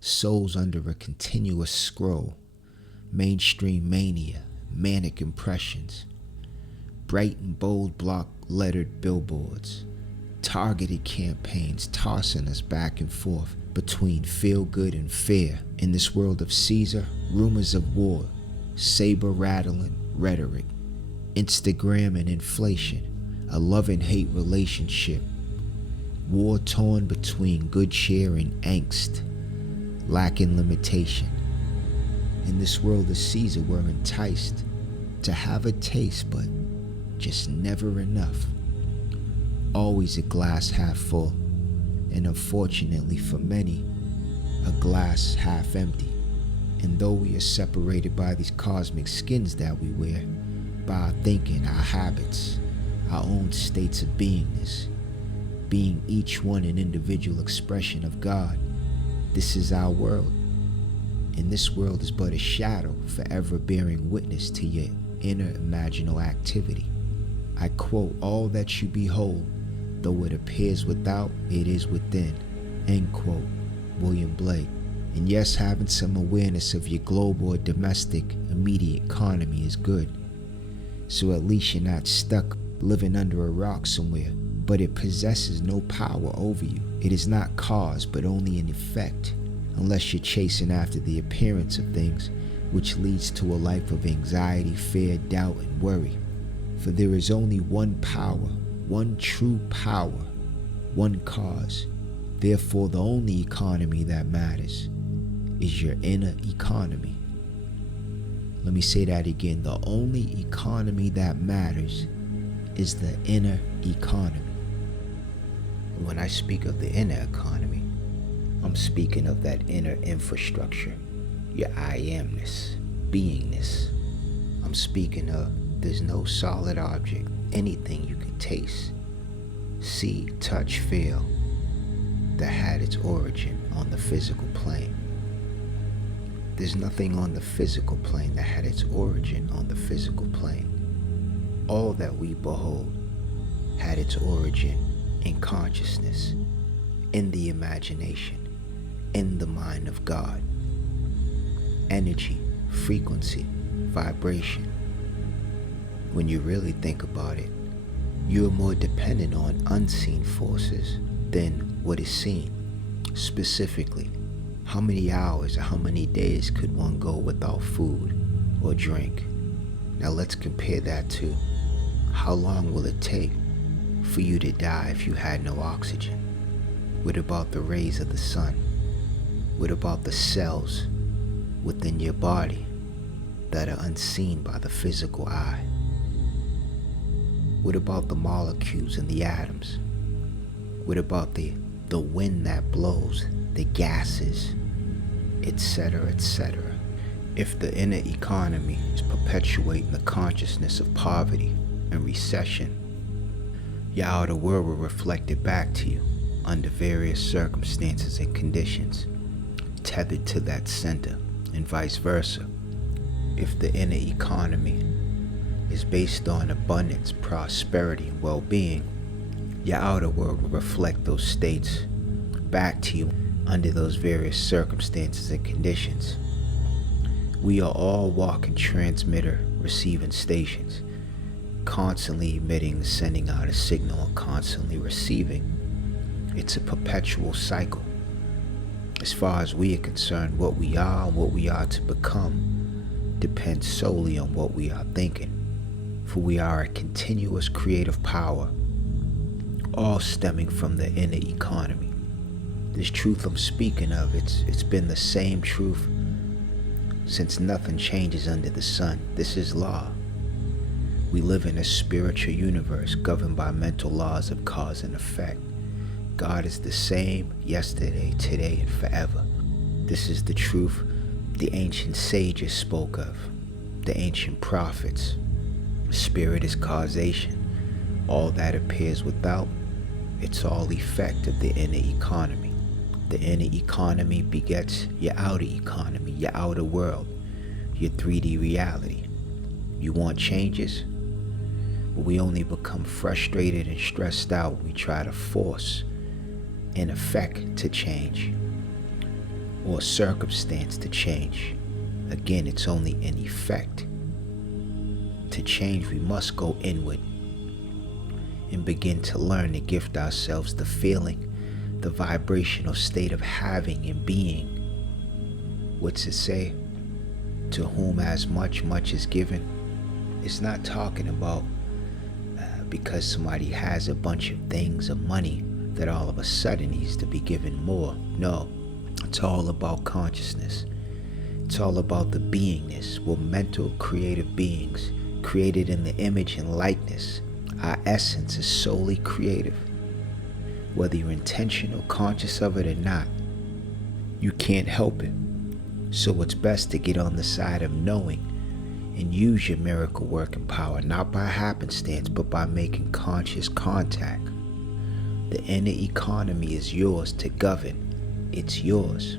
souls under a continuous scroll, mainstream mania, manic impressions, bright and bold block lettered billboards, targeted campaigns tossing us back and forth between feel good and fear. In this world of Caesar, rumors of war, saber rattling rhetoric, Instagram and inflation, a love and hate relationship, war torn between good cheer and angst, lacking limitation. In this world of Caesar, we're enticed to have a taste, but just never enough. Always a glass half full, and unfortunately for many, a glass half empty. And though we are separated by these cosmic skins that we wear, by our thinking, our habits, our own states of beingness, being each one an individual expression of God, this is our world. And this world is but a shadow, forever bearing witness to your inner imaginal activity. I quote, "All that you behold, though it appears without, it is within." End quote. William Blake. And yes, having some awareness of your global or domestic immediate economy is good. So at least you're not stuck living under a rock somewhere. But it possesses no power over you. It is not cause, but only an effect, unless you're chasing after the appearance of things, which leads to a life of anxiety, fear, doubt, and worry. For there is only one power, one true power, one cause. Therefore, the only economy that matters is your inner economy. Let me say that again. The only economy that matters is the inner economy. When I speak of the inner economy, I'm speaking of that inner infrastructure, your I amness, beingness. I'm speaking of there's no solid object, anything you can taste, see, touch, feel, that had its origin on the physical plane. There's nothing on the physical plane that had its origin on the physical plane. All that we behold had its origin in consciousness, in the imagination, in the mind of God. Energy, frequency, vibration. When you really think about it, you are more dependent on unseen forces than what is seen. Specifically, how many hours or how many days could one go without food or drink? Now let's compare that to how long will it take for you to die if you had no oxygen? What about the rays of the sun? What about the cells within your body that are unseen by the physical eye? What about the molecules and the atoms? What about the wind that blows, the gases, etc., etc.? If the inner economy is perpetuating the consciousness of poverty and recession, your outer world will reflect it back to you under various circumstances and conditions, tethered to that center, and vice versa. If the inner economy is based on abundance, prosperity, and well-being, your outer world will reflect those states back to you under those various circumstances and conditions. We are all walking transmitter receiving stations, constantly emitting and sending out a signal and constantly receiving. It's a perpetual cycle. As far as we are concerned, what we are and what we are to become depends solely on what we are thinking. For we are a continuous creative power, all stemming from the inner economy. This truth I'm speaking of, it's been the same truth since nothing changes under the sun. This is law. We live in a spiritual universe governed by mental laws of cause and effect. God is the same yesterday, today, and forever. This is the truth the ancient sages spoke of, the ancient prophets. Spirit is causation. All that appears without, it's all effect of the inner economy. The inner economy begets your outer economy, your outer world, your 3D reality. You want changes? But we only become frustrated and stressed out when we try to force an effect to change, or circumstance to change. Again, it's only an effect. To change, we must go inward and begin to learn to gift ourselves the feeling, the vibrational state of having and being. What's it say? To whom as much, much is given. It's not talking about because somebody has a bunch of things or money that all of a sudden needs to be given more. No, it's all about consciousness. It's all about the beingness. We're mental, creative beings, created in the image and likeness. Our essence is solely creative. Whether you're intentional, conscious of it or not, you can't help it. So it's best to get on the side of knowing and use your miracle working power, not by happenstance, but by making conscious contact. The inner economy is yours to govern. It's yours.